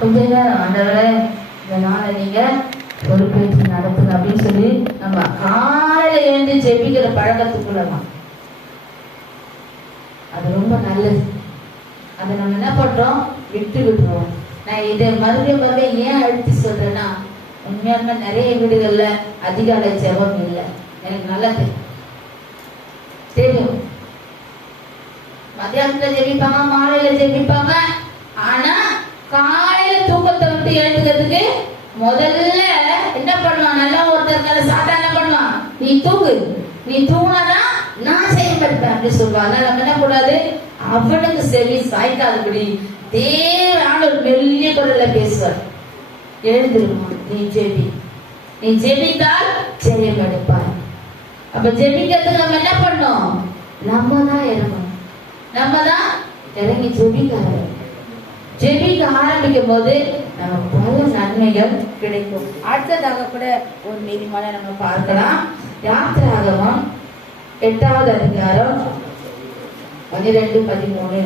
கொஞ்ச நேரம் ஆண்டவரே இந்த நாளை நீங்க பொறுப்பேற்று நடத்துங்க அப்படின்னு சொல்லி நம்ம காலையில எழுந்து ஜெபிக்கிற பழக்கத்துக்குள்ளதான். அது ரொம்ப நல்லது. அதை நம்ம என்ன பண்றோம், விட்டு விட்டுறோம். நான் இதை மறுபடியும் ஏன் அழுத்தி சொல்றேன்னா, உண்மையாலுமே நிறைய வீடுகள்ல அதிகாலை ஜெபம் இல்லை. எனக்கு நல்லா தெரியும். மத்தியானத்துல ஜெபிப்பாங்க, மாலையில ஜெபிப்பாங்க. ஆனா காலையில தூக்கத்தை விட்டு எழுதுறதுக்கு முதல்ல என்ன பண்ணுவான், நல்லா ஒருத்தர் சாத்தா என்ன பண்ணுவான், நீ தூங்கு, நீ தூங்கினாதான் நான் செயல்படுத்தேன் அப்படி சொல்லுவாங்க. நம்ம என்ன கூடாது, அவனுக்கு செவி சாய்க்காதபடி தேவையான ஒரு மெல்லிய குரல்ல பேசுவார். எழுந்திருமா, நீ ஜெபி, நீ ஜெபித்தால் ஜெயம் எடுப்பார். அப்ப ஜெபிக்கிறதுக்கு நம்ம என்ன பண்ணோம், நம்ம தான் இறங்கணும். நம்ம தான் இறங்கி ஜெபிக்க ஆரம்பிக்கும் போது நமக்கு பல நன்மைகள் கிடைக்கும். அடுத்ததாக கூட ஒரு நீதிமன்றம் நம்ம பார்க்கலாம். யாத்திராகமம் 8வது அதிகாரம் 12-13.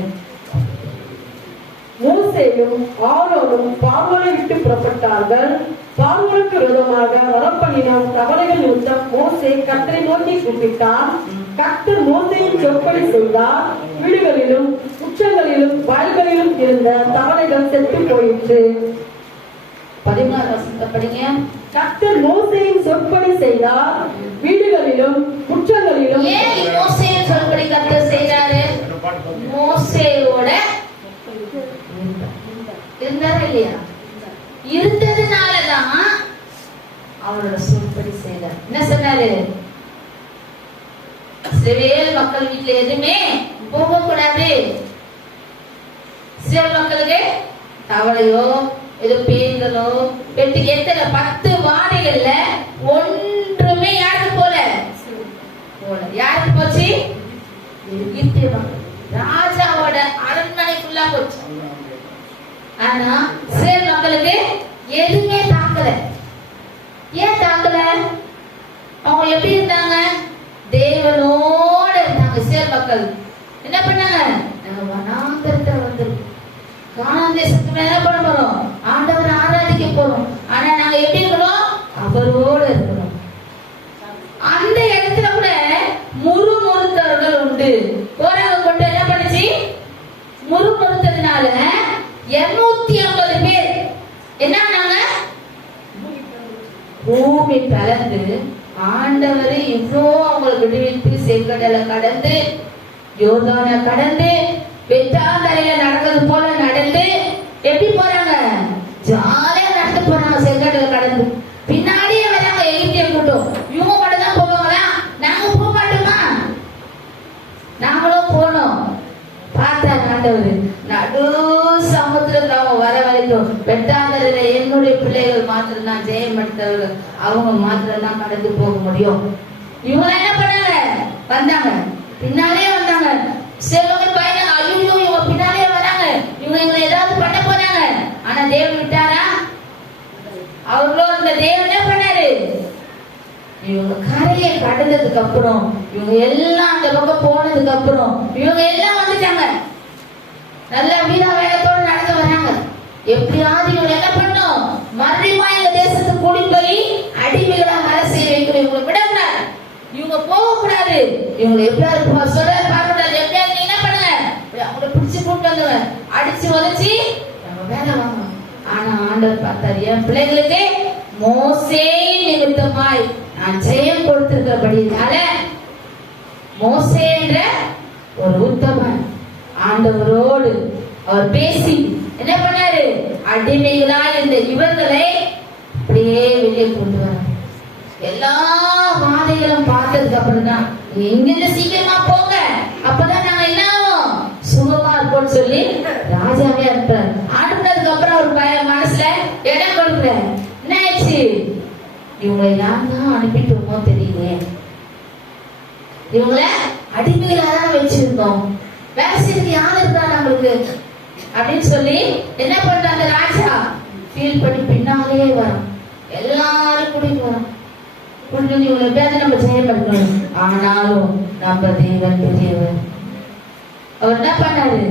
மோசேயும் ஆரோனும் பார்வோனை விட்டு புறப்பட்டார்கள். பார்வோனுக்கு விரோதமாக வரப்பண்ணின தவளைகள் நிமித்தம் மோசே கர்த்தரை நோக்கி கூப்பிட்டான். கர்த்தர் மோசேயின் சொற்படி செய்தார். வீடுகளிலும் உச்சங்களிலும் வயல்களிலும் இருந்த தவளைகள் செத்து போயிற்று. 14 வசனத்தை படிங்க. கர்த்தர் மோசேயின் சொற்படி செய்தார். வீடுகளிலும் உச்சங்களிலும். ஏன் மோசேயின் சொற்படி கர்த்தர் செய்தாரு? மோசேயோட இருந்தாரா இல்லையா? இருந்ததுனாலதான் அவரோட சொற்படி செய்தார். என்ன சொன்னாரு, இஸ்ரவேல் மக்கள் வீட்டுல எதுவுமே போக கூடாது. இஸ்ரவேல் மக்களுக்கு தவளையோ ஏதோ பேய்களோ வெட்டி எத்தனை 10 வாடைகள்ல ஒன்றுமே யாருக்கு போல, யாருக்கு போச்சு, ராஜாவோட அரண்மனைக்குள்ளா போச்சு. ஆனா இஸ்ரவேல் மக்களுக்கு எதுவுமே தாக்கல. ஏன் தாக்கல? அவங்க எப்படி இருந்தாங்க, தேவனோட இருந்தாங்க. இஸ்ரவேல் மக்கள் என்ன பண்ணாங்க, நாங்க வனாந்தரத்தை வந்திருக்கோம், கானான் தேசத்துக்கு என்ன பண்ண போறோம், ஆண்டவரை ஆராதிக்க போறோம். ஆனா நாங்க எப்படி இருக்கிறோம், அவரோட இருக்கிறோம். அந்த இடத்துல கூட முறுமுறுத்தவர்கள் உண்டு. போராக கொண்டு என்ன பண்ணுச்சு, முறுமுறுத்ததுனால 250 பேர் என்ன பண்ணாங்க, பூமி கலந்து ஆண்டவரை இவ்வளோ அவங்களுக்கு விடுவித்து செங்கடலை கடந்து யோர்தானை கடந்து வெட்டாந்தரையில நடக்கிறது போல நடந்து எப்படி போறாங்க, ஜாலியா நடந்து போறாங்க. செங்கடலை கடந்து பின்னாடியே வராங்க எகிப்திய கூட்டம். இவங்க மட்டும் தான் போவாங்களா, நாங்க போக மாட்டோமா? நாங்களும் போனோம். பார்த்தாங்க ஆண்டவர் நடு சமுத்திரத்துல அவங்க வர வரைக்கும் வெட்டாந்தரையில என்னுடைய பிள்ளைகள் மாத்திரம் தான் ஜெயம் எடுத்தவர்கள், அவங்க மாத்திரம் தான் கடந்து போக முடியும். இவங்க என்ன பண்ணாங்க, வந்தாங்க, பின்னாலே வந்தாங்க. செல்வங்கள் பயணம், ஐயோ இவங்க பின்னாலே வராங்க, இவங்க எங்களை ஏதாவது பண்ண போறாங்க. ஆனா தேவன் விட்டாரா? அவர்களோ அந்த தேவன் என்ன பண்ணாரு, இவங்க கரையை கடந்ததுக்கு அப்புறம், இவங்க எல்லாம் அந்த பக்கம் போனதுக்கு அப்புறம் இவங்க எல்லாம் வந்துட்டாங்க. நல்ல வீரா வேகத்தோடு நடந்து வராங்க. எப்படியாவது இவங்க என்ன பண்ணோம், மறுபடியும் எங்க தேசத்துக்கு கூடி போய் அடிமைகளா வேலை செய்ய வைக்கணும். இவங்களை விடக்கூடாது, இவங்க போக கூடாது. இவங்க எப்படியாவது சொல்ல பார்க்கக்கூடாது. எப்படியாவது நீங்க என்ன பண்ணுங்க, அவங்கள பிடிச்சு கூட்டு வந்துங்க, அடிச்சு உதச்சி நம்ம வேலை வாங்க. ஆனா ஆண்டவர் பார்த்தாரு, என் பிள்ளைகளுக்கு மோசே நிமித்தமாய் நான் ஜெயம் கொடுத்திருக்கிறபடினால மோசே என்ற ஒரு உத்தமன் ஆண்டவரோடு அவர் பேசி என்ன பண்ணாரு, அடிமைகளா இருந்த இவர்களை அப்படியே வெளியே கொண்டு வர. எல்லா வாதைகளும் பார்த்ததுக்கு அப்புறம் தான் எங்கிருந்து சீக்கிரமா போங்க, அப்பதான் நாங்க என்ன ஆகும், சுகமா இருப்போம்னு சொல்லி ராஜாவே அனுப்புறாரு. அனுப்புனதுக்கு அப்புறம் அவர் மனசுல இடம் கொடுக்குற. என்ன ஆயிடுச்சு, இவங்களை யாருதான் அனுப்பிட்டோமோ தெரியலையே, இவங்களை அடிமைகளாதான் வச்சிருந்தோம், வேலை செய்யறதுக்கு யார் இருந்தா நம்மளுக்கு அப்படின்னு சொல்லி என்ன பண்றாங்க, ராஜா ஃபீல் பண்ணி பின்னாலே வரும். எல்லாரும் கூட்டிட்டு வரும். கூட்டிட்டு இவங்களை பேர் நம்ம செய்யப்படணும். ஆனாலும் நம்ம தேவன் பெரியவர். அவர் என்ன பண்ணாரு,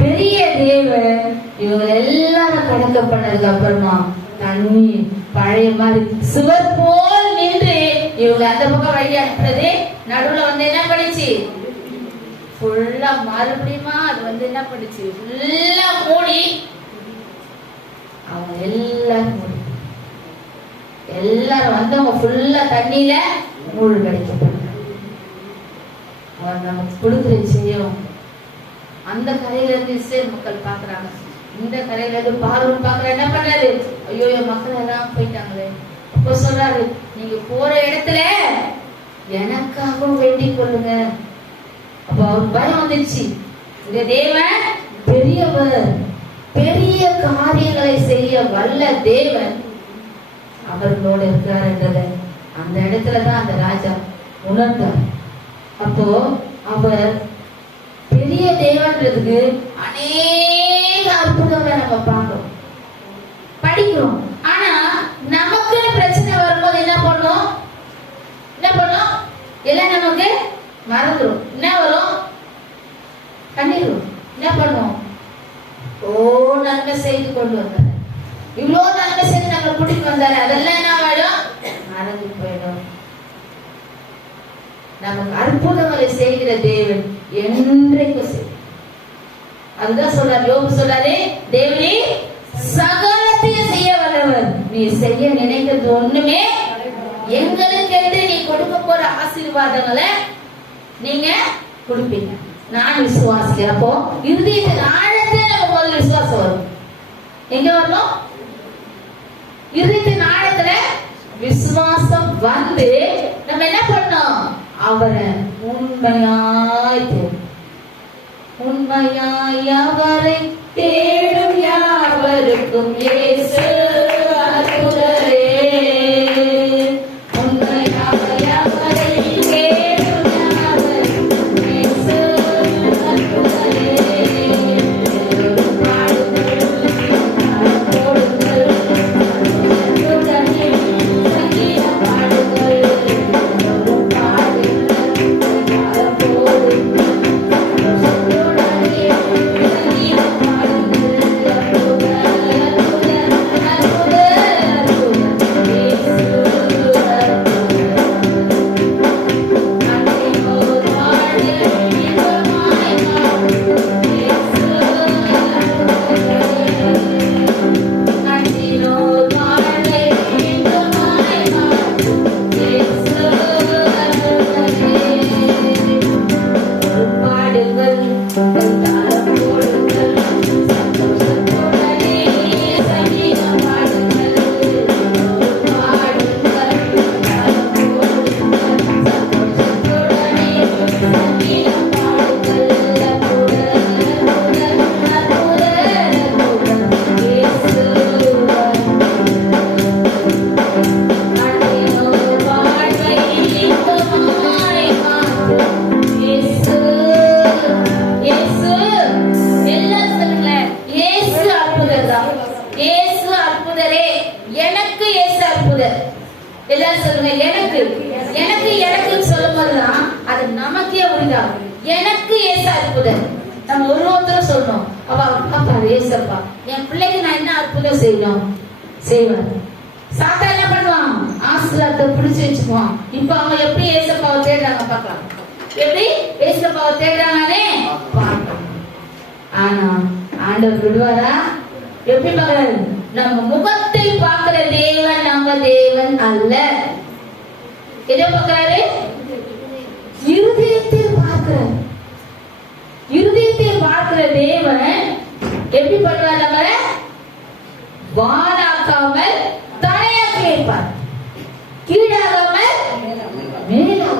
பெரிய தேவன் இவங்க எல்லாரும் கடக்க பண்ணதுக்கு அப்புறமா தண்ணி பழைய மாதிரி சுவர் போல் நின்று இவங்க அந்த பக்கம் வழி அனுப்புறது. நடுவுல என்ன பண்ணிச்சு, ஃபுல்லா மறுபடியுமா அது என்ன பண்ணிச்சு, ஃபுல்லா மூடி அவங்க எல்லாரும் வந்தவங்க ஃபுல்லா தண்ணியில மூழ்கடிக்கப்பட்டாங்க. அவர் நமக்கு கொடுக்குற செய்யும். அந்த கரையில இருந்து இஸ்ரேல் மக்கள் பாக்குறாங்க, இந்த கரையில இருந்து பார்வோன் பாக்குற என்ன பண்றாரு, ஐயோ மக்கள் எல்லாம் போயிட்டாங்களே. அப்போ சொல்றாரு, நீங்க போற இடத்துல எனக்காகவும் வேண்டிக் கொள்ளுங்க. அப்ப அவருக்கு பயம் வந்துச்சு, இந்த தேவன் பெரியவர், பெரிய காரியங்களை செய்ய வல்ல தேவன் அவர்களோட இருக்கிறார் என்றதை அந்த இடத்துலதான் அந்த ராஜா உணர்ந்தார். அப்போ அவர் பெரிய தேவன்றதுக்கு அநேக அற்புதங்களை நம்ம பார்க்கிறோம், படிக்கிறோம். ஆனா நமக்குன்னு பிரச்சனை வரும்போது என்ன பண்ணும், எல்லாம் நமக்கு மறந்துடும். என்ன வரும், கண்ணீர். என்ன பண்ணுவோம், ஓ நன்மை செய்து கொண்டு வந்தார், இவ்வளவு நன்மை செய்து நம்ம கூட்டிட்டு வந்தாரு, அதெல்லாம் என்ன ஆயிடும், மறந்து போயிடும். நமக்கு அற்புதங்களை செய்கிற தேவன் என்றைக்கும் செய்யும். அதுதான் சொல்றாரு, யோபு சொல்றாரு, தேவனே சகலத்தையும் செய்ய வல்லவர், நீ செய்ய நினைக்கிறது ஒண்ணுமே எங்களுக்கு என்று நீ கொடுக்க போற ஆசீர்வாதங்களை நீங்க கொடுப்பீங்க. நான் விசுவாசிக்கிறேன். அப்போ இருதயத்தின் ஆழத்தை நம்ம முதல்ல விசுவாசம் வரும். எங்க வரணும், இருதயத்தின் ஆழத்துல விசுவாசம் வந்து நம்ம என்ன பண்ணோம், அவரை உண்மையாய் அவரை தேடும் யாவருக்கும் இயேசு அற்புதரே. உண்மையாய் அவரை தேடும் யாவருக்கும் இயேசு அற்புதரே. எல்லாரும் சொல்லுங்க, எனக்கு எனக்கு எனக்கு சொல்லும் போதுதான் அது நமக்கே உரிதாகும். எனக்கு ஏச அற்புதம் நம்ம ஒருத்தரும் சொல்லணும். அப்பா ஏசப்பா என் பிள்ளைக்கு நான் என்ன அற்புதம் செய்யணும் செய்வேன். சாத்தா என்ன பண்ணுவான், ஆசீர்வாதத்தை பிடிச்சு வச்சுக்குவான். இப்ப அவங்க எப்படி ஏசப்பாவை தேடுறாங்க பார்க்கலாம், எப்படி ஏசப்பாவை தேடுறாங்கன்னே பார்க்கலாம். ஆனா ஆண்டவர் விடுவாரா, எப்படி பார்க்கறாரு, நம்ம முகத்தை பார்க்கிற தேவன் நம்ம தேவன் அல்ல. எதை பார்க்கிறாரு, இருதயத்தில் பார்க்கிறார். இருதயத்தில் பார்க்கிற தேவன் எப்படி பண்ணுவார், நம்மள வானாக்காமல் தலையாக்கி வைப்பார், கீழாகாமல் மேலாக.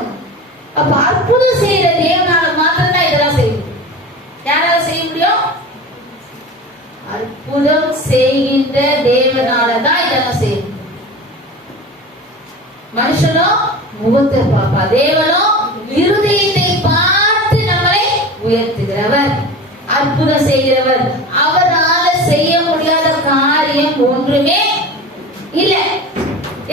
அப்ப அற்புதம் செய்யற தேவனால மாத்திரம் தான் இதெல்லாம் செய்யும். யாரால செய்ய முடியும், அற்புதம் செய்கின்ற தேவனாலதான் இதெல்லாம் செய்யும். மனுஷனும் முகத்தை பார்ப்பா, தேவனும் இருதயத்தை பார்த்து நம்மளை உயர்த்துகிறவர், அற்புதம் செய்கிறவர். அவரால செய்ய முடியாத காரியம் ஒன்றுமே இல்ல.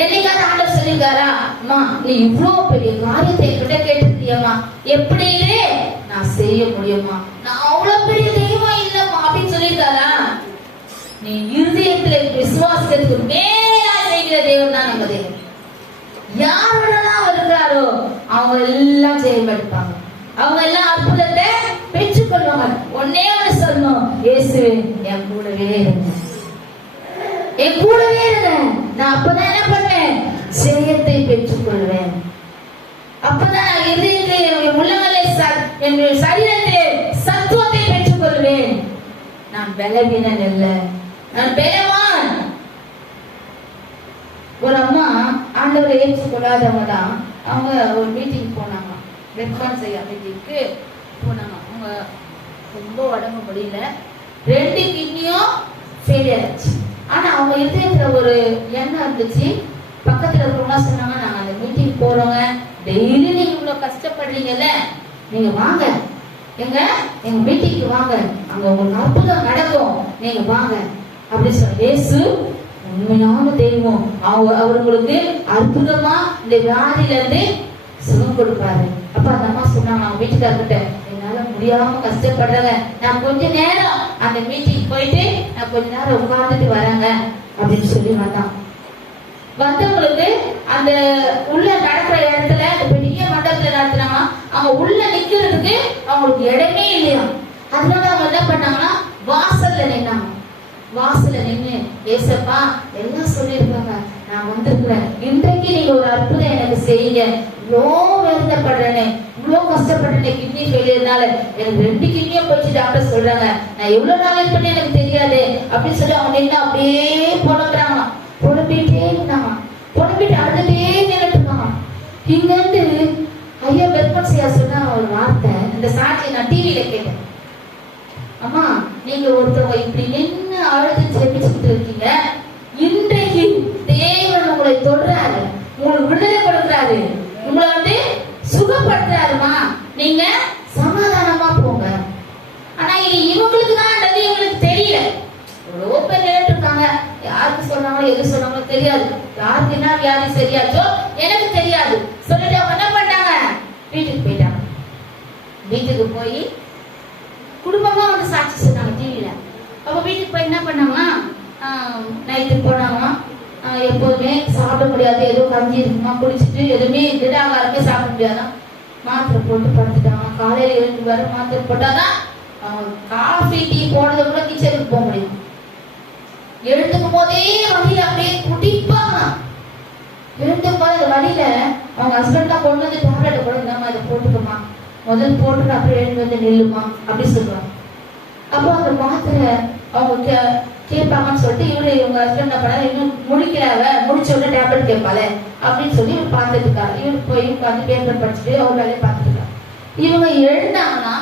என்னைக்காவது ஆண்டவர் சொல்லிருக்காரா, அம்மா நீ இவ்வளவு பெரிய காரியத்தை என்கிட்ட கேட்டிருக்கியம்மா, எப்படி நான் செய்ய முடியுமா, நான் அவ்வளவு பெரிய தெய்வம் இல்லம்மா அப்படின்னு சொல்லியிருக்காரா? நீ இருதயத்துல விசுவாசத்துக்கு மேலா செய்கிற தேவன் தான் நம்ம தேவன். யாரெல்லாம் இருக்கிறாரோ அவங்க எல்லாம் ஜெயம் எடுப்பாங்க, அவங்க எல்லாம் அற்புதத்தை பெற்றுக்கொள்வாங்க. ஒன்னே ஒண்ணு சொல்லணும், இயேசுவே என் கூடவே இருங்க, என் கூடவே இருங்க. நான் அப்பதான் என்ன பண்ணேன், ஜெயத்தை பெற்றுக்கொள்வேன். அப்பதான் நான் இதயத்தை, உள்ளங்களை, என்னுடைய சரீரத்தை சத்துவத்தை பெற்றுக்கொள்வேன். நான் பலவீனன் அல்ல, நான் பலவான். ஒரு அம்மா ஆண்டவரை ஏற்றுக்கொள்ளாதவங்க தான். அவங்க ஒரு மீட்டிங் போனாங்க, ரெஸ்பான்ஸ் செய்ய மீட்டிங்க்கு போனாங்க. அவங்க ரொம்ப உடம்பு முடியல, 2 கிட்னியும் ஃபெயிலியர் ஆச்சு. ஆனா அவங்க இதயத்துல ஒரு எண்ணம் இருந்துச்சு. பக்கத்துல இருக்கிறவங்க சொன்னாங்க, நாங்க அந்த மீட்டிங் போறோங்க, டெய்லி நீங்க இவ்வளவு கஷ்டப்படுறீங்கல்ல, நீங்க வாங்க, எங்க மீட்டிங்க்கு வாங்க, அங்க உங்களுக்கு அற்புதம் நடக்கும், நீங்க வாங்க அப்படின்னு சொல்ல. இயேசு உண்மையான தெய்வம், அவர்களுக்கு அற்புதமா இந்த வியாதியில இருந்து சுகம் கொடுப்பாரு. அப்ப அந்த அம்மா சொன்னாங்க அவங்க வீட்டுக்காரர்கிட்ட, என்னால முடியாம கஷ்டப்படுறாங்க, நான் கொஞ்ச நேரம் அந்த மீட்டிங் போயிட்டு நான் கொஞ்ச நேரம் உட்கார்ந்துட்டு வரேங்க அப்படின்னு சொல்லி வந்தான். வந்தவங்களுக்கு அந்த உள்ள நடக்கிற இடத்துல பெரிய மண்டபத்துல நடத்துனாங்க. அவங்க உள்ள நிக்கிறதுக்கு அவங்களுக்கு இடமே இல்லையா. அதனால அவங்க என்ன பண்ணாங்கன்னா வாசல்ல நின்னாங்க. வாசல்ல நின்று, ஏசப்பா எல்லாம் சொல்லியிருக்காங்க, நான் வந்திருக்கிறேன், இன்றைக்கு நீங்க ஒரு அற்புதம் எனக்கு செய்யுங்க, இவ்வளோ வேதனைப்படுறேனே, இவ்வளோ கஷ்டப்படுறேனே, கிட்னி ஃபெயிலியர்னால எனக்கு 2 கிட்னியும் போச்சு டாக்டர் சொல்றாங்க, நான் எவ்வளவு நாள் பண்ணி எனக்கு தெரியாது அப்படின்னு சொல்லி அவங்க நின்று அப்படியே புலம்புறாங்க. புலம்பிட்டே இருந்தாங்க, புலம்பிட்டு அழுதுட்டே நின்றுட்டு இருக்காங்க. இங்க இருந்து ஐயா பெருமன்சியா சொன்ன ஒரு வார்த்தை, இந்த சாட்சியை நான் டிவியில கேட்டேன். அம்மா, நீங்க ஒருத்தவங்க இப்படி நின்று அழுது ஜெபிச்சுட்டு இருக்கீங்க, இன்றைக்கு தேவன் உங்களை தொடுறாரு, உங்களுக்கு விடுதலை கொடுக்கிறாரு, உங்களை வந்து சுகப்படுத்துறாருமா, நீங்க சமாதானமா போங்க. ஆனா இது இவங்களுக்கு தான் இவங்களுக்கு தெரியல. எவ்வளோ பேர் இருக்காங்க, யாருக்கு சொன்னாங்களோ எது சொன்னாங்களோ தெரியாது, யாருக்கு என்ன வியாதி சரியாச்சோ எனக்கு தெரியாது சொல்லிட்டு அவங்க என்ன பண்ணாங்க, வீட்டுக்கு போயிட்டாங்க. வீட்டுக்கு போய் குடும்பமா வந்து சாட்சி சொன்னாங்க டிவியில. அப்ப வீட்டுக்கு போய் என்ன பண்ணாங்கன்னா, நைட்டு போனாங்கன்னா எப்போதுமே சாப்பிட முடியாது, ஏதோ கஞ்சி இருக்குமா குடிச்சிட்டு எதுவுமே திடாகாரமே சாப்பிட முடியாதான், மாத்திரை போட்டு படுத்துட்டாங்க. காலையில எழுந்து வர மாத்திரை போட்டாதான் காஃபி டீ போடுறத கூட கிச்சனுக்கு போக முடியும். எழுந்துக்கும் போதே வழியில அப்படியே குடிப்பாங்க. எழுந்துக்கும் போது அந்த வழியில அவங்க ஹஸ்பண்ட் தான் கொண்டு வந்து டேப்லெட்டை கூட இல்லாம அதை போட்டுக்கோமா, முதல் போட்டு அப்படியே எழுந்து வந்து நில்லுமா அப்படி சொல்லுவாங்க. அப்போ அந்த மாத்திரை அவங்க கேட்பாங்கன்னு சொல்லிட்டு இவங்க ஹஸ்பண்ட் என்ன பண்ணாரு, இன்னும் முடிக்கிறாங்க, முடிச்ச உடனே டேப்லெட் கேட்பால அப்படின்னு சொல்லி இவர் பார்த்துட்டு இருக்காரு. இவருக்கு போய் உட்காந்து பேப்பர் படிச்சுட்டு அவங்க வேலையை பார்த்துட்டு இருக்காரு. இவங்க எழுந்தாங்கன்னா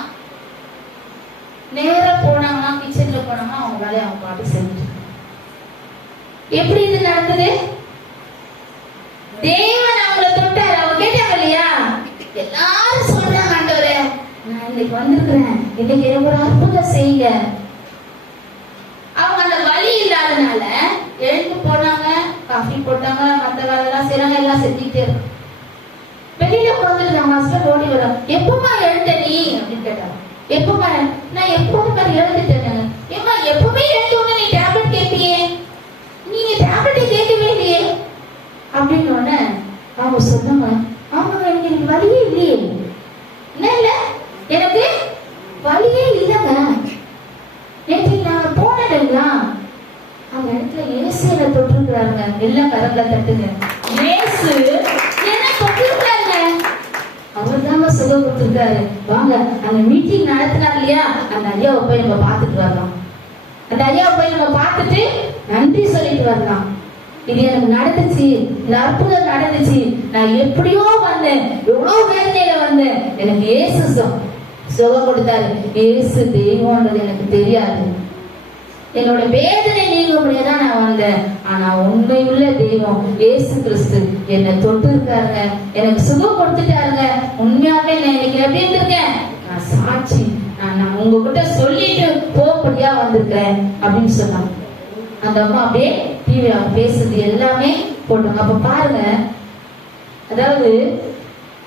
நேரா போனாங்கன்னா கிச்சன்ல போனாங்கன்னா அவங்க வேலையை அவங்க பாட்டு செஞ்சுட்டு. எப்படி இது நடந்தது? தேவன் அவங்கள தொட்டாரு. அவங்க கேட்டாங்க இல்லையா, எல்லாரும் சொல்றாங்க, ஆண்டவரே நான் இன்னைக்கு வந்திருக்கிறேன், இன்னைக்கு எனக்கு ஒரு அற்புதம் செய்யுங்க. அவங்க அந்த வழி இல்லாதனால எழுந்து போனாங்க, காஃபி போட்டாங்க, மற்ற வேலை எல்லாம் செய்யறாங்க, எல்லாம் செஞ்சுக்கிட்டே இருக்கு. வெளியில உட்காந்துட்டு நம்ம ஹஸ்பண்ட் ஓடி வரோம், எப்பமா எழுந்த நீ அப்படின்னு கேட்டாங்க. எப்பமா? நான் எப்போதும் மாதிரி எழுந்துட்டேன். ஏமா எப்பவுமே எழுந்து உடனே நீ டேப்லெட் கேட்பியே, நீங்க டேப்லெட்டை கேட்கவே இல்லையே அப்படின்னு உடனே அவங்க சொன்னாங்க, ஆமாங்க எனக்கு வழியே இல்லையே. என்ன இல்ல, எனக்கு வழியே இல்லைங்க. நேற்று நாங்க போனேன்ங்களா, அந்த இடத்துல இயேசு என்ன தொட்டிருக்கிறாருங்க. எல்லாம் கரங்களை தட்டுங்க. இயேசு என்ன தொட்டிருக்கிறாருங்க, அவர் தாங்க சுகம் கொடுத்துருக்காரு. வாங்க அந்த மீட்டிங் நடத்தினார் இல்லையா, அந்த ஐயாவை போய் நம்ம பார்த்துட்டு வரலாம். அந்த ஐயாவை போய் நம்ம பார்த்துட்டு நன்றி சொல்லிட்டு வரலாம். இது எனக்கு நடந்துச்சு, இந்த அற்புதம் நடந்துச்சு, நான் எப்படியோ வந்தேன், எவ்வளவு வேதனையில வந்தேன், எனக்கு இயேசு சுகம் கொடுத்தாரு. இயேசு தெய்வம்ன்றது எனக்கு தெரியாது, என்னோட வேதனை நீங்க முடியாதான் நான் வந்தேன். ஆனா உண்மையுள்ள தெய்வம் இயேசு கிறிஸ்து என்னை தொட்டு இருக்காருங்க, எனக்கு சுகம் கொடுத்துட்டாருங்க. உண்மையாவே நான் இன்னைக்கு எப்படி இருக்கேன், நான் சாட்சி, நான் உங்ககிட்ட சொல்லிட்டு போகப்படியா வந்திருக்கிறேன் அப்படின்னு சொன்னாங்க. அந்த அம்மா அப்படியே டிவி பேசுறது எல்லாமே போட்டாங்க. அப்ப பாருங்க, அதாவது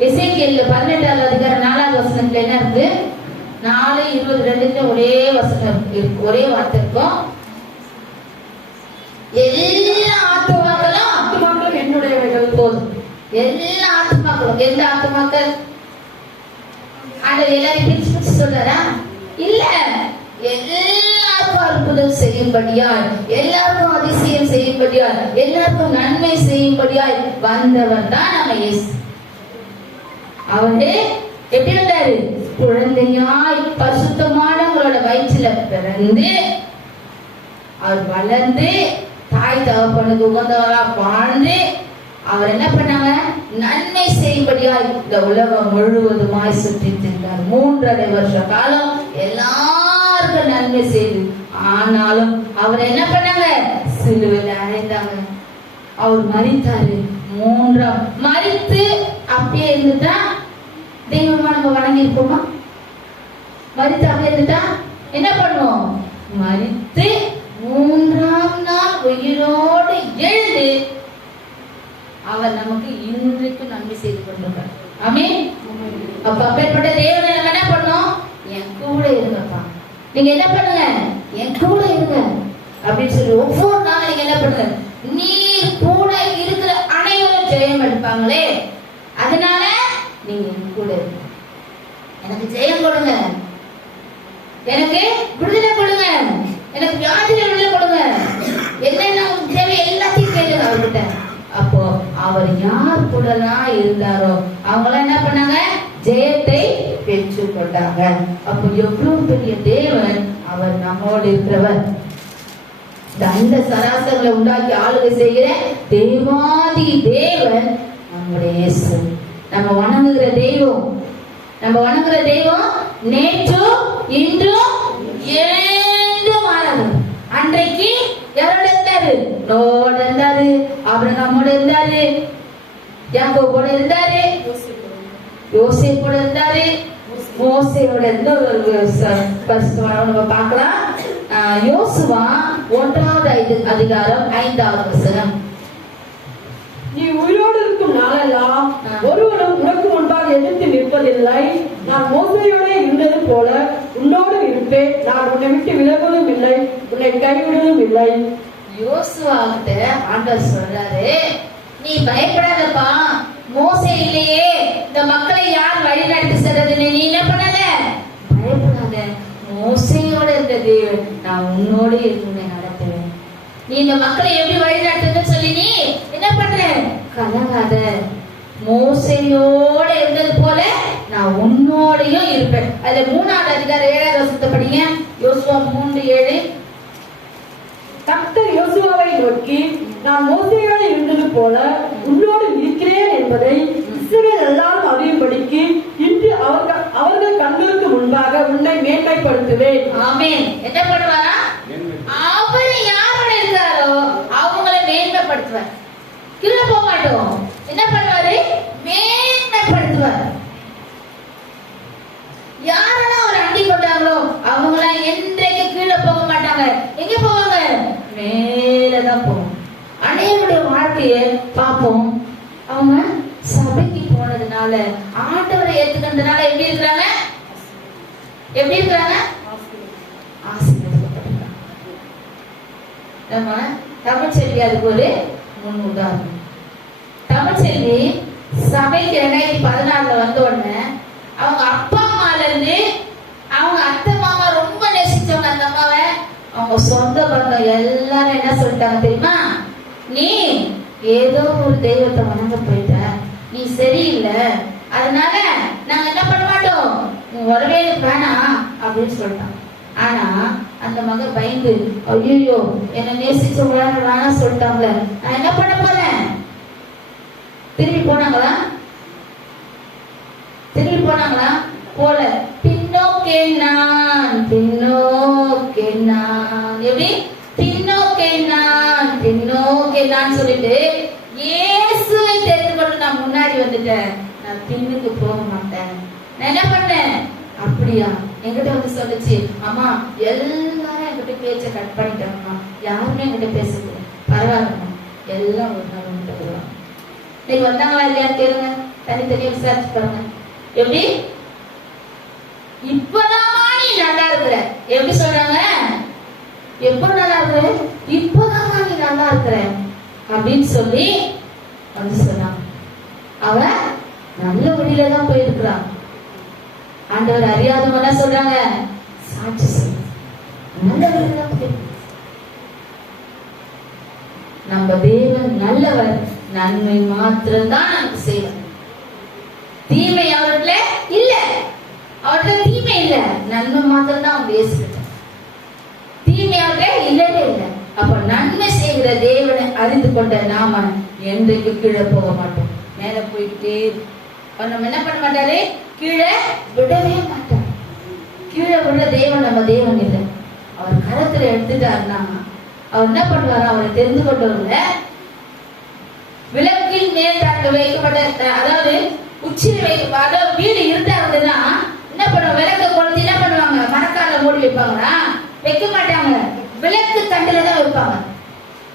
எசேக்கியேல் 18ஆம் அதிகாரம் 4ஆவது வசனத்துல என்ன இருக்கு, 4:22 ஒரே வசனம் இருக்கு, ஒரே வார்த்தை இருக்கும். எல்லா ஆத்துமாக்களும் என்னுடையவைகள். போதும். எல்லா ஆத்துமாக்களும். எந்த ஆத்துமாக்கள்? ஆண்டவர் எல்லாரையும் பிரிச்சு பிரிச்சு சொல்றாரா? இல்ல, எல்லாருக்கும் அற்புதம் செய்யும்படியாய், எல்லாருக்கும் அதிசயம் செய்யும்படியாய், எல்லாருக்கும் நன்மை செய்யும்படியாய் வந்தவர் தான் நம்ம இயேசு. அவரே எப்படி வந்தாரு? குழந்தையாய் பரிசுத்தமானவங்களோட வயிற்றுல பிறந்து அவர் வளர்ந்து தாய் தகப்பனுக்கு உகந்தவரா வாழ்ந்து அவர் என்ன பண்ணாங்க? நன்மை செய்யும்படியாய் இந்த உலகம் முழுவதுமாய் சுற்றி திரிந்தார். 3.5 வருஷ காலம் எல்லாருக்கும் நன்மை செய்து. ஆனாலும் அவர் என்ன பண்ணாங்க? சிலுவையில் அறைந்தாங்க. அவர் மரித்தாரு. 3ஆம் மரித்து அப்படியே இருந்துட்டா தெய்வமா நம்ம வணங்கி இருப்போமா? மரித்து அப்படியே இருந்துட்டா என்ன பண்ணுவோம்? மரித்து 3ஆம் நாள் உயிரோடு எழுந்து அவர் நமக்கு இன்றைக்கு நன்மை செய்து கொண்டிருக்கார். ஆமென். அப்ப அப்பேற்பட்ட தேவனை நம்ம என்ன பண்ணோம்? என் கூட இருங்கப்பா, நீங்க என்ன பண்ணுங்க? என் கூட இருங்க அப்படின்னு சொல்லி ஒவ்வொரு நாளும் நீங்க என்ன பண்ணுங்க? நீர் கூட இருக்கிற அனைவரும் ஜெயம் எடுப்பாங்களே, அதனால நீங்க என் கூட இருங்க. எனக்கு ஜெயம் கொடுங்க, எனக்கு விடுதலை கொடுங்க, எனக்கு வியாதியில விடுதலை கொடுங்க, என்னென்ன தேவை எல்லாத்தையும் கேளுங்க அவர்கிட்ட. அப்போ அவர் யார் கூடலாம் இருந்தாரோ அவங்க என்ன பண்ணாங்க? ஜெயத்தை பெற்று கொண்டாங்க. அப்போ எவ்வளவு பெரிய தேவன் அவர் நம்மோடு இருக்கிறவர். அந்த சராசரங்களை உண்டாக்கி ஆளுகை செய்கிற தேவாதி தேவன் நம்முடைய இயேசு. நம்ம வணங்குகிற தெய்வம் நேற்றும் இன்றும் என்றும் மாறாது. அன்றைக்கு யாரோட இருந்தாரு? நோவோட இருந்தாரு, ஆபிரகாமோட இருந்தாரு, யாக்கோபோட இருந்தாரு, யோசேப்போட இருந்தாரு, மோசேயோட இருந்த ஒரு நம்ம பார்க்கலாம். யோசுவா 1வது அதிகாரம் 5வது வசனம். நீ உயிரோடு இருக்கும் நாளெல்லாம் ஒருவரும் உனக்கு முன்பாக எதிர்த்து நிற்பதில்லை. நான் மோசேயோட இருந்தது போல உன்னோடு இருப்பேன். நான் உன்னை விட்டு விலகுவதும் இல்லை, உன்னை கைவிடுவதும் இல்லை. யோசுவா கிட்ட ஆண்டவர் சொல்றாரு, நீ பயப்படாதப்பா, மோசே இல்லையே, இந்த மக்களை யார் வழி நடத்தி செல்றதுன்னு நீ என்ன பண்ணல? பயப்படாத, மோசையோட இருந்த தேவன் நான் உன்னோட இருந்து நடத்துவேன். நீ இந்த மக்களை எப்படி வழி நடத்துன்னு சொல்லி நீ என்ன பண்ற? கலங்காத, மோசையோட இருந்தது போல நான் உன்னோடையும் இருப்பேன். அதுல 3வது அதிகாரம் 7வது வசனத்தை படிங்க. யோசுவா 3:7. கர்த்தர் யோசுவாவை நோக்கி, நான் மோசேயோடு இருந்தது போல உன்னோடு இருக்கிறேன் என்பதை இஸ்ரவேல் எல்லாரும் அறியும்படிக்கு இன்று அவர்கள் கண்களுக்கு முன்பாக உன்னை மேன்மைப்படுத்துவேன். ஆமென். என்ன பண்ணுவாரா? அவர் யாரோட இருக்காரோ அவங்களை மேன்மைப்படுத்துவார். கீழே போக மாட்டோம். என்ன பண்ணுவாரு? மேன்மைப்படுத்துவார். யாரெல்லாம் அவர் அண்டி கொண்டாங்களோ அவங்களாம் என்றைக்கு கீழே போக மாட்டாங்க. எங்க போவாங்க? மேலதான் போவோம். அநேகருடைய வாழ்க்கையை பார்ப்போம். அவங்க சபைக்கு போனதுனால, ஆண்டவரை ஏத்துக்கிறதுனால எப்படி இருக்கிறாங்க? ஆசீர்வதிக்கப்பட்டிருக்காங்க. நம்ம தமிழ்ச்செல்வி அதுக்கு ஒரு முன் உதாரணம். தமிழ்ச்செல்வி சபைக்கு 2014 வந்த உடனே அவங்க அப்பா அம்மால இருந்து அவங்க அத்தை மாமா ரொம்ப நேசிச்சவங்க அந்த அம்மாவை. அவங்க சொந்த பந்தம் எல்லாரும் என்ன சொல்லிட்டாங்க தெரியுமா? நீ ஏதோ ஒரு தெய்வத்தை வணங்க போயிட்ட, நீ சரியில்லை, அதனால நாங்க என்ன பண்ண மாட்டோம், வரவே வேணாம் அப்படின்னு சொல்லிட்டாங்க. ஆனா அந்த மகன் பயந்து, ஐயோ என்ன நேசிச்சவங்க வேணாம் சொல்லிட்டாங்களே, நான் என்ன பண்ண போறேன்? திரும்பி போனாங்களா? போல. பின்னோக்கே நான் எப்படி? பின்னோக்கே நான் சொல்லிட்டு இயேசுவை தெரிந்து கொண்டு நான் முன்னாடி வந்துட்டேன். நான் பின்னுக்கு போக மாட்டேன். நான் என்ன பண்ணேன்? அப்படியா? என்கிட்ட வந்து சொல்லுச்சு, அம்மா எல்லாரும் என்கிட்ட பேச்ச கட் பண்ணிட்டாங்கம்மா, யாருமே என்கிட்ட பேசுது, பரவாயில்லம்மா, எல்லாம் ஒரு நாள் வந்துட்டு வருவாங்க. இன்னைக்கு வந்தாங்களா இல்லையான்னு கேளுங்க, தனித்தனியா விசாரிச்சு பாருங்க. எப்படி? இப்பதான் நீ நல்லா இருக்கிற. எப்படி சொல்றாங்க? எப்ப நல்லா இருக்கிற? இப்பதான் நீ நல்லா அப்படின்னு சொல்லி வந்து சொன்னான். அவன் நல்ல வழியில தான் போயிருக்கிறான். ஆண்டவர் அறியாதவங்க என்ன சொல்றாங்க? சாட்சி சொல்லு, நல்ல வழியில தான் போயிருக்கிறான். நம்ம தேவன் நல்லவர், நன்மை மாத்திரம்தான் நமக்கு செய்வார். தீமை அவர்கிட்ட இல்ல, அவர்கிட்ட தீமை இல்ல, நன்மை மாத்திரம் தான் அவங்க பேசுகிட்ட. தீமை அவர்கிட்ட இல்லவே இல்லை. அப்ப நன்மை செய்கிற தேவனை அறிந்து கொண்ட நாம என்றைக்கு கீழே போக மாட்டோம், மேல போயிட்டே. நம்ம என்ன பண்ண மாட்டாரு? கீழே விடவே மாட்டார். கீழே விட தேவன் நம்ம தேவன் இல்லை. அவர் கரத்துல எடுத்துட்டாருன்னா அவர் என்ன பண்ணுவார்? அவரை தெரிந்து கொண்டவர்ல விளக்கில் மேல் தாக்க வைக்கப்பட்ட, அதாவது உச்சியில் வைக்க, அதாவது வீடு இருந்தாருன்னா என்ன பண்ணுவாங்க? விளக்க கொளுத்தி என்ன பண்ணுவாங்க? மரக்கால மூடி வைப்பாங்களா? வைக்க மாட்டாங்க. விளக்கு தண்டுல தான் வைப்பாங்க.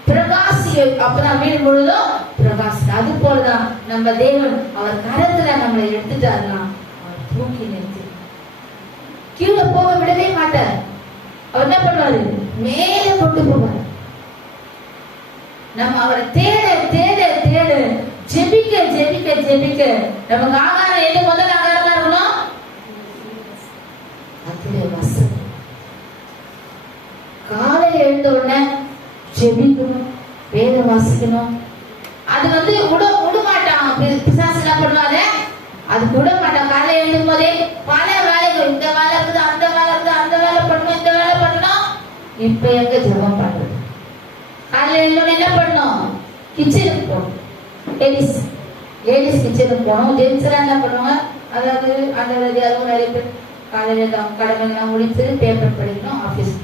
பிரகாசி, அப்பதான் வீடு முழுதும் பிரகாசி. அது போலதான் நம்ம தேவன் அவர் கரத்துல நம்மளை எடுத்துட்டாருன்னா அவர் தூக்கி நிறுத்தி கீழே போக விடவே மாட்டார். அவர் என்ன பண்ணுவாரு? மேல கொண்டு போவார். நம்ம அவரை தேட தேட தேட, ஜெபிக்க ஜெபிக்க ஜெபிக்க, நமக்கு ஆகாரம் எது முதல் ஆகாரமா இருக்கணும்? அதுல வசனம். காலையில எழுந்த உடனே ஜெபிக்கணும், வேதம் வாசிக்கணும். அது வந்து விட மாட்டான். பிசாசு என்ன பண்ணுவாரு? அது விட மாட்டான். காலையில எழுந்தும் போதே பல வேலைகள், இந்த வேலை இருக்குது, அந்த வேலை இருக்குது, அந்த வேலை பண்ணணும், இந்த வேலை பண்ணணும். இப்ப எங்க ஜெபம் பண்றது? காலையில என்ன பண்ணணும்? கிச்சனுக்கு போகணும். லேடிஸ் கிச்சனுக்கு போகணும். ஜென்ஸ் எல்லாம் என்ன பண்ணுவாங்க? அதாவது அதுவும் நிறைய பேர் காலையில கடமைலாம் முடிச்சு பேப்பர் படிக்கணும், ஆபீஸ்.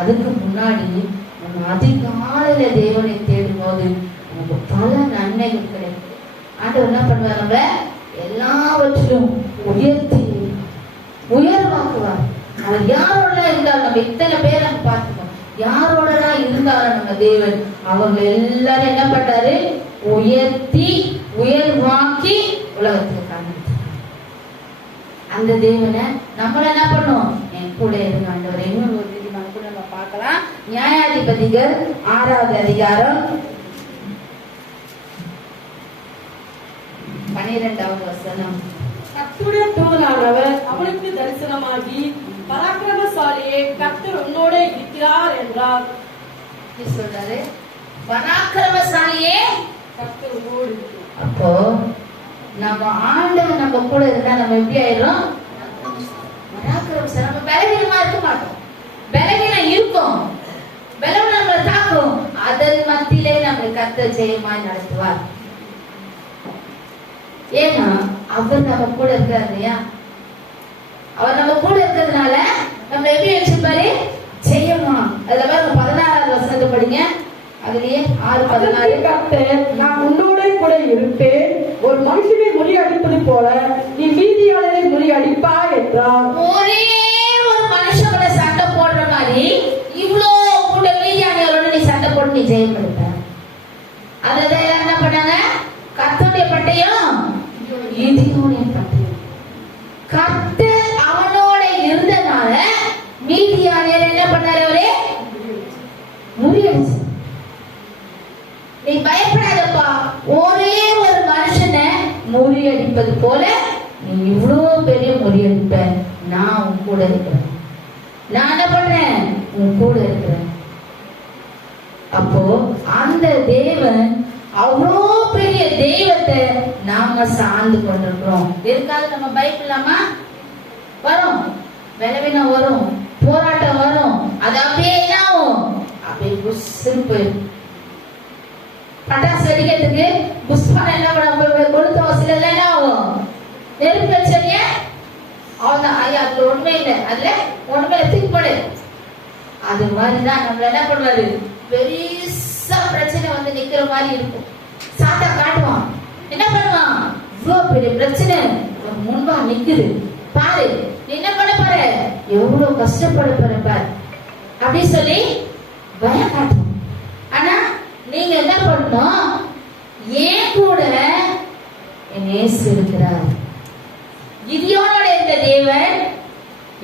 அதுக்கு முன்னாடி நம்ம அதிகாலையில தேவனை தேடும் போது நமக்கு பல நன்மைகள் கிடைக்கும். ஆண்டவர் என்ன பண்ணுவார்? நம்ம எல்லாவற்றிலும் உயர்த்தி உயர்வாக்குவார். அவர் யாரோட இருந்தாலும், நம்ம இத்தனை பேரை பார்த்துக்கோம், யாரோட இருந்தாலும் நம்ம தேவன் அவங்க எல்லாரும் என்ன பண்றாரு? உயர்த்தி உயர்வாக்கி உலகத்துக்கு காண்பித்தார். அந்த தேவனை நம்மள என்ன பண்ணும்? என் கூட இருங்க ஆண்டவர். இன்னொரு ஒரு நீதிமன்றம் கூட நம்ம பார்க்கலாம். நியாயாதிபதிகள் 6வது அதிகாரம் 12வது வசனம். கர்த்தருடைய தூதனானவர் அவனுக்கு தரிசனமாகி, பராக்கிரமசாலியே, கர்த்தர் உன்னோட இருக்கிறார் என்றார். சொல்றாரு, பராக்கிரமசாலியே கர்த்தர் உன்னோடு இருக்கிறார். அப்போ நம்ம ஆண்டவர் நம்ம கூட இருந்தா நம்ம எப்படி ஆயிரும்? பராக்கிரமசாலி. நம்ம பலவீனமா இருக்க மாட்டோம். பலவீனம் இருக்கும், பலவீனம் நம்மளை தாக்கும். அதன் மத்தியிலே நம்மளை கர்த்தர் ஜெயமாய் நடத்துவார். ஏன்னா அவர் நம்ம கூட இருக்காரு இல்லையா? அவர் நம்ம கூட இருக்கிறதுனால நம்ம எப்படி வச்சிருப்பாரு? ஜெயமா. அதுல பாருங்க 16வது வசனத்தை படிங்க. அதுலயே 6:16. கர்த்தர், நான் உன்னோட கூட இருப்பேன், ஒரு மனுஷனை முறியடிப்பது போல நீ மீதியாளரை முறியடிப்பா என்றார். ஒரே ஒரு மனுஷனோட சண்டை போடுற மாதிரி இவ்வளோ கூட மீதியாளர்களோட நீ சண்டை போட்டு நீ ஜெயம் எடுப்ப. அதுதான் என்ன பண்ணாங்க? கர்த்தருடைய பட்டயம், கிதியோனின் பட்டயம். கர்த்தர் அவனோட இருந்தனால மீதியாளர் என்ன பண்ணாரு? அவரே முறியடிச்சு. நீ பயப்படாதப்பா, ஒரே ஒரு மனுஷனை முறியடிப்பது போல நீ இவ்வளவு பெரிய முறியடிப்ப. நான் உன் கூட இருக்கிறேன். நான் என்ன பண்றேன்? உன் கூட இருக்கிறேன். அப்போ அந்த தேவன், அவ்வளோ பெரிய தெய்வத்தை நாம சார்ந்து கொண்டிருக்கிறோம். எதுக்காக நம்ம பயப்படலாமா? வரும், பலவீனம் வரும், போராட்டம் வரும். அது அப்படியே என்ன ஆகும்? அப்படியே புஷ்ஷுன்னு போயிடும். பட்டாசு வெடிக்கிறதுக்கு புஷ்பான என்ன பண்ண கொடுத்த வசதியில என்ன ஆகும்? நெருப்பு வச்சீங்க, அவன் ஐயா அதுல ஒண்ணுமே இல்லை, அதுல ஒண்ணுமே தூக்கிப்படு. அது மாதிரிதான் நம்மள என்ன பண்ணுவாரு? பெருசா பிரச்சனை வந்து நிக்கிற மாதிரி இருக்கும். சாத்தா காட்டுவான், என்ன பண்ணுவான்? இவ்வளவு பெரிய பிரச்சனை முன்பா நிக்குது பாரு, நீ என்ன பண்ண பாரு, எவ்வளவு கஷ்டப்பட போற பாரு அப்படி சொல்லி பயம் காட்டும். ஆனா நீங்க என்ன பண்ணணும்? ஏன் கூட என் இயேசு இருக்கிறார். கிதியோனோட இருந்த தேவன்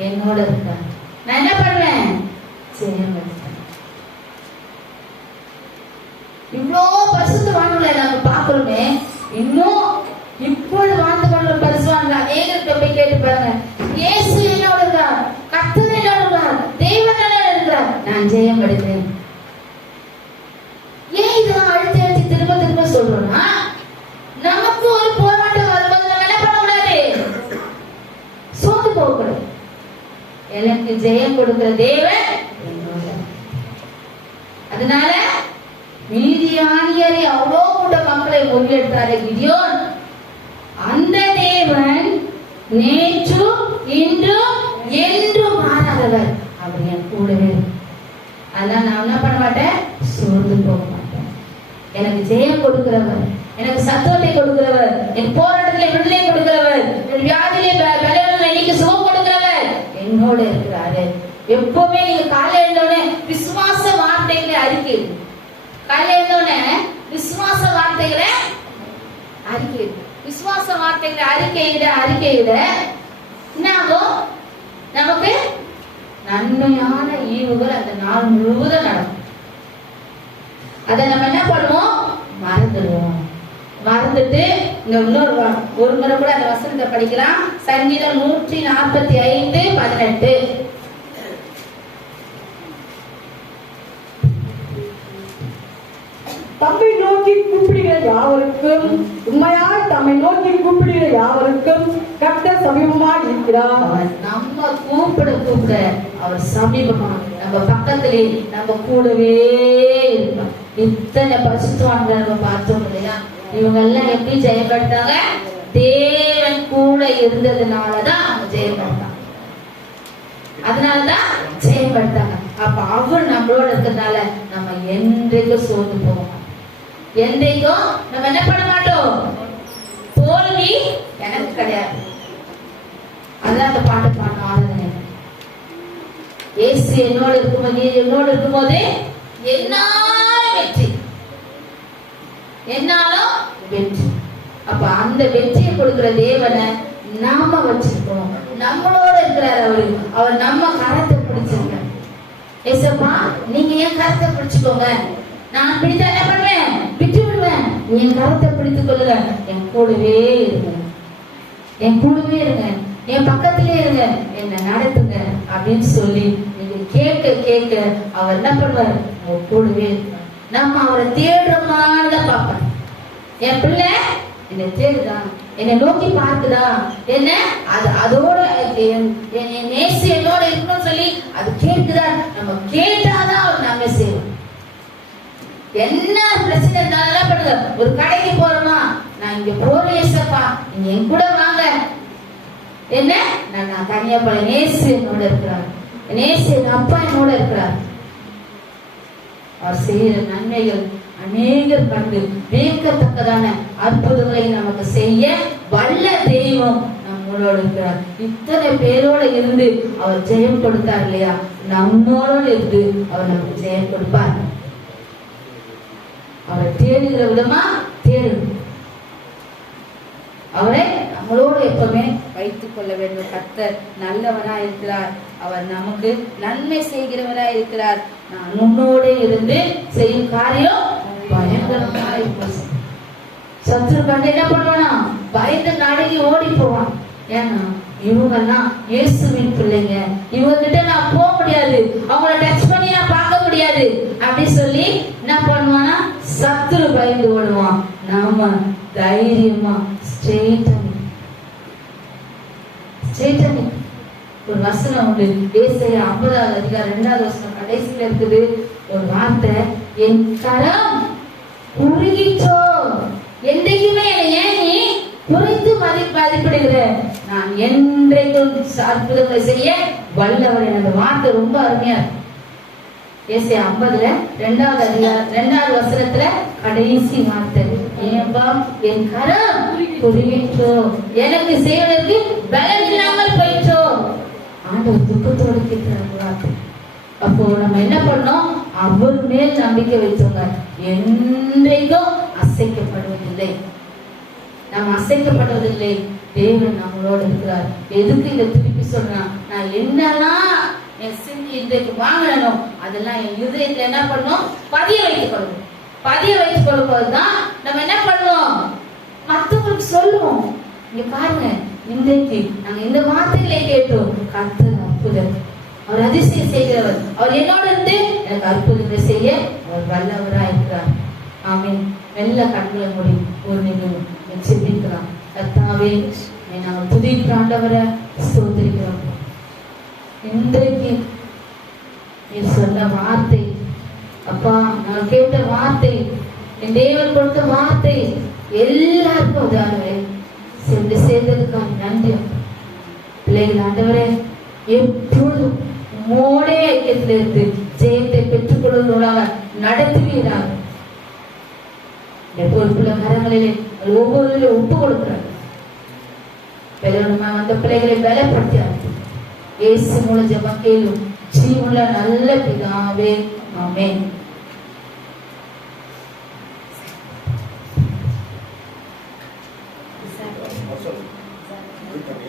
என்னோட இருக்கார். நான் என்ன பண்ணுவேன்? ஜெயம் எடுப்பேன். இவ்வளோ பரிசுத்தவான்களை நம்ம பார்க்கிறோமே, இன்னும் இப்பொழுது வாழ்ந்து கொண்ட பரிசுத்தவான்கள் அநேகருக்கு போய் கேட்டு பாருங்க. இயேசு என்னோட இருக்கிறார், கர்த்தர் என்னோட இருக்கிறார், தேவன் என்னோட இருக்கிறார், நான் ஜெயம் எடுக்கிறேன். ஏன் இதெல்லாம் அழுத்தி அழுத்தி திரும்ப திரும்ப சொல்றோம்னா, நமக்கு ஒரு போராட்டம் வரும்போது நம்ம என்ன பண்ணக்கூடாது, சோர்ந்து போகக்கூடாது. எனக்கு ஜெயம் கொடுக்கிற தேவன் என்னோட. அதனால மீதியானியரை அவ்வளோ கூட்ட மக்களை முறியெடுத்தாரு கிதியோன். அந்த தேவன் நேற்றும் இன்றும் என்றும் மாறாதவர். அவர் என் கூடவே. அதனால நான் என்ன பண்ண மாட்டேன், சோர்ந்து போக மாட்டேன். எனக்கு ஜெயம் கொடுக்கிறவர், எனக்கு சத்துவத்தை கொடுக்கிறவர், என் போராட்டத்திலே விடுதலை கொடுக்கிறவர், என் வியாதியிலே பலவீனங்களை நீக்கி சுகம் கொடுக்கிறவர் என்னோட இருக்கிறாரு. எப்பவுமே நீங்க காலையில எழுந்தோடனே விசுவாச வார்த்தைகளை அறிக்கை, காலையில எழுந்தோடனே விசுவாச வார்த்தைகளை அறிக்கை, விசுவாச வார்த்தைகளை அறிக்கையிட என்னாகும், நமக்கு நன்மையான ஈவுகள் அந்த நாள் முழுவதும் நடக்கும். அதை நம்ம என்ன பண்ணுவோம், மறந்துடுவோம். மறந்துட்டு இன்னொரு ஒரு முறை கூட அந்த வசனத்தை படிக்கலாம். சங்கீதம் 145:18. தம்மை நோக்கி கூப்பிடுகிற யாவருக்கும், உண்மையாய் தம்மை நோக்கி கூப்பிடுகிற யாவருக்கும் கர்த்தர் சமீபமாய் இருக்கிறார். நம்ம கூப்பிட கூப்பிட அவர் சமீபமா நம்ம பக்கத்திலே நம்ம கூடவே இருப்பார். இத்தனை பரிசுத்தவான்களை நம்ம பார்த்தோம் இல்லையா? இவங்க எல்லாம் எப்படி ஜெயப்பட்டாங்க? தேவன் கூட இருந்ததுனாலதான் அவங்க ஜெயப்பட்டாங்க. அதனாலதான் ஜெயப்பட்டாங்க. அப்ப அவர் நம்மளோட இருக்கிறதுனால நம்ம என்றைக்கும் சோர்ந்து போவோம். என்றைக்கும் நம்ம என்ன பண்ண மாட்டோம், தோல்வி எனக்கு கிடையாது. அதான் அந்த பாட்டு பாடணும். ஆராதனை இயேசு என்னோட இருக்கும்போது, என்னோட இருக்கும்போது என்னாலும் வெற்றி, என்னாலும் வெற்றி. அப்ப அந்த வெற்றியை கொடுக்கிற தேவனை நாம வச்சிருக்கோம். நம்மளோட இருக்கிறார் அவரு. அவர் நம்ம கரத்தை பிடிச்சிருக்கார். ஏசப்பா நீங்க என் கரத்தை பிடிச்சுக்கோங்க, நான் பிடித்தா என்ன பண்ணுவேன், விட்டு விடுவேன். நீ என் கரத்தை பிடித்துக் கொள்ளுங்க, என் கூடவே இருங்க, என் கூடவே இருங்க, என் பக்கத்திலே இருங்க, என்ன நடத்துங்க அப்படின்னு சொல்லி நீங்க கேட்க கேட்க அவர் என்ன பண்ணுவார், உங்க கூடவே இருப்பார். நம்ம அவரை தேடுறோமான்னு பார்ப்பேன். என் பிள்ளை என்னை தேடுதா, என்னை நோக்கி பார்க்குதா, என்ன அதோட நேசி என்னோட இருக்கணும்னு சொல்லி அது கேட்குதா. நம்ம கேட்டாதான் அவர் நம்ம செய்வோம். என்ன பிரச்சனை இருந்தாலும் என்ன பண்ணுங்க, ஒரு கடைக்கு போறோமா, நான் இங்க போறேன் ஏசப்பா நீங்க என் கூட வாங்க, என்ன நான் தனியா போல, நேசி என்னோட இருக்கிறார், நேசி என் அப்பா என்னோட இருக்கிறார். அவர் செய்யற நன்மைகள் அநேகர் கண்டு வியக்கத்தக்கதான அற்புதங்களை நமக்கு செய்ய வல்ல தெய்வம் நம்மளோட இருக்கிறார். இத்தனை பேரோட இருந்து அவர் ஜெயம் கொடுத்தார் இல்லையா? நம்மளோட இருந்து அவர் நமக்கு ஜெயம் கொடுப்பார். அவரை தேடுகிற விதமா தேடணும். அவரை நம்மளோடு எப்பவுமே வைத்துக் கொள்ள வேண்டும். கர்த்தர் நல்லவராய் இருக்கிறார். அவர் நமக்கு நன்மை செய்கிறவராய் இருக்கிறார். நான் உன்னோட இருந்து செய்யும் காரியம் பயங்கரமா இருக்கும். சத்துரு கண்டு என்ன பண்ணுவானா, பயந்து நடுங்கி ஓடி போவான். ஏன்னா இவங்கெல்லாம் இயேசுவின் பிள்ளைங்க, இவங்க கிட்ட நான் போக முடியாது, அவங்கள டச் பண்ணி நான் பார்க்க முடியாது அப்படி சொல்லி என்ன பண்ணுவானா, சத்துரு பயந்து ஓடுவான். நாம தைரியமா ஸ்ட்ரெயிட்டா ஒரு வசனம் உண்டு. ஏசாயா 50:2 கடைசியில இருக்குது ஒரு வார்த்தை, என் கரம் குறுகிச்சோ, என்றைக்குமே ஏன் நீ குறைத்து மதிப்பிடுகிற, நான் என்றைக்கும் அற்புதங்களை செய்ய வல்லவர். அந்த வார்த்தை ரொம்ப அருமையா இருக்கு. ஏசாயா 50:2 வசனத்துல கடைசி வார்த்தை, ஏன்பா என் கரம் குறுகிச்சோ, எனக்கு செய்வதற்கு பலம் இல்லாமல் போயிட்டோ. ஆண்டவர் துக்கத்தோடு கேட்கிற வார்த்தை. அப்போ நம்ம என்ன பண்ணோம், அவர் மேல் நம்பிக்கை வைத்தோங்க, என்றைக்கும் அசைக்கப்படுவதில்லை. நாம் அசைக்கப்படுவதில்லை. தேவன் நம்மளோட இருக்கிறார். எதுக்கு இதை திருப்பி சொன்னா, நான் என்னெல்லாம் என் சிந்தி இன்றைக்கு வாங்கணும் அதெல்லாம் என் இதயத்துல என்ன பண்ணும், பதிய வைத்துக் கொள்ளணும். பதிய வைத்துக் கொள்ளும் போதுதான் நம்ம என்ன பண்ணுவோம், மற்றவங்களுக்கு சொல்லுவோம். இங்க பாருங்க, இன்றைக்கு நாங்க இந்த வார்த்தைகளை கேட்டோம். கர்த்தர் அற்புதம், அவர் அதிசயம் செய்கிறவர், அவர் என்னோட இருந்து எனக்கு அற்புதங்களை செய்ய அவர் வல்லவராய் இருக்கிறார். ஆமென். எல்லா கண்களை மூடி ஒரு நிமிடம் செபிக்கலாம். கர்த்தாவே, நாங்கள் துதிக்கிற ஆண்டவரை ஸ்தோத்திரிக்கிறோம். இன்றைக்கு நீ சொன்ன வார்த்தை அப்பா, நான் கேட்ட வார்த்தை, என் தேவன் கொடுத்த வார்த்தை எல்லாருக்கும் உதாரணமே சென்று சேர்ந்ததுக்காக நன்றி. பிள்ளைகள் ஆண்டவரே, எப்பொழுதும் மோடே ஐக்கியத்திலிருந்து ஜெயத்தை பெற்றுக் கொள்வதற்காக நடத்துவீராக. பொறுப்புள்ள கரங்களிலே ஒவ்வொரு ஒப்பு கொடுக்கிறார். வந்த பிள்ளைகளை பலப்படுத்தி இயேசு மூலம் ஜெபம் கேளும் ஜீவனுள்ள நல்ல பிதாவே, ஆமென்.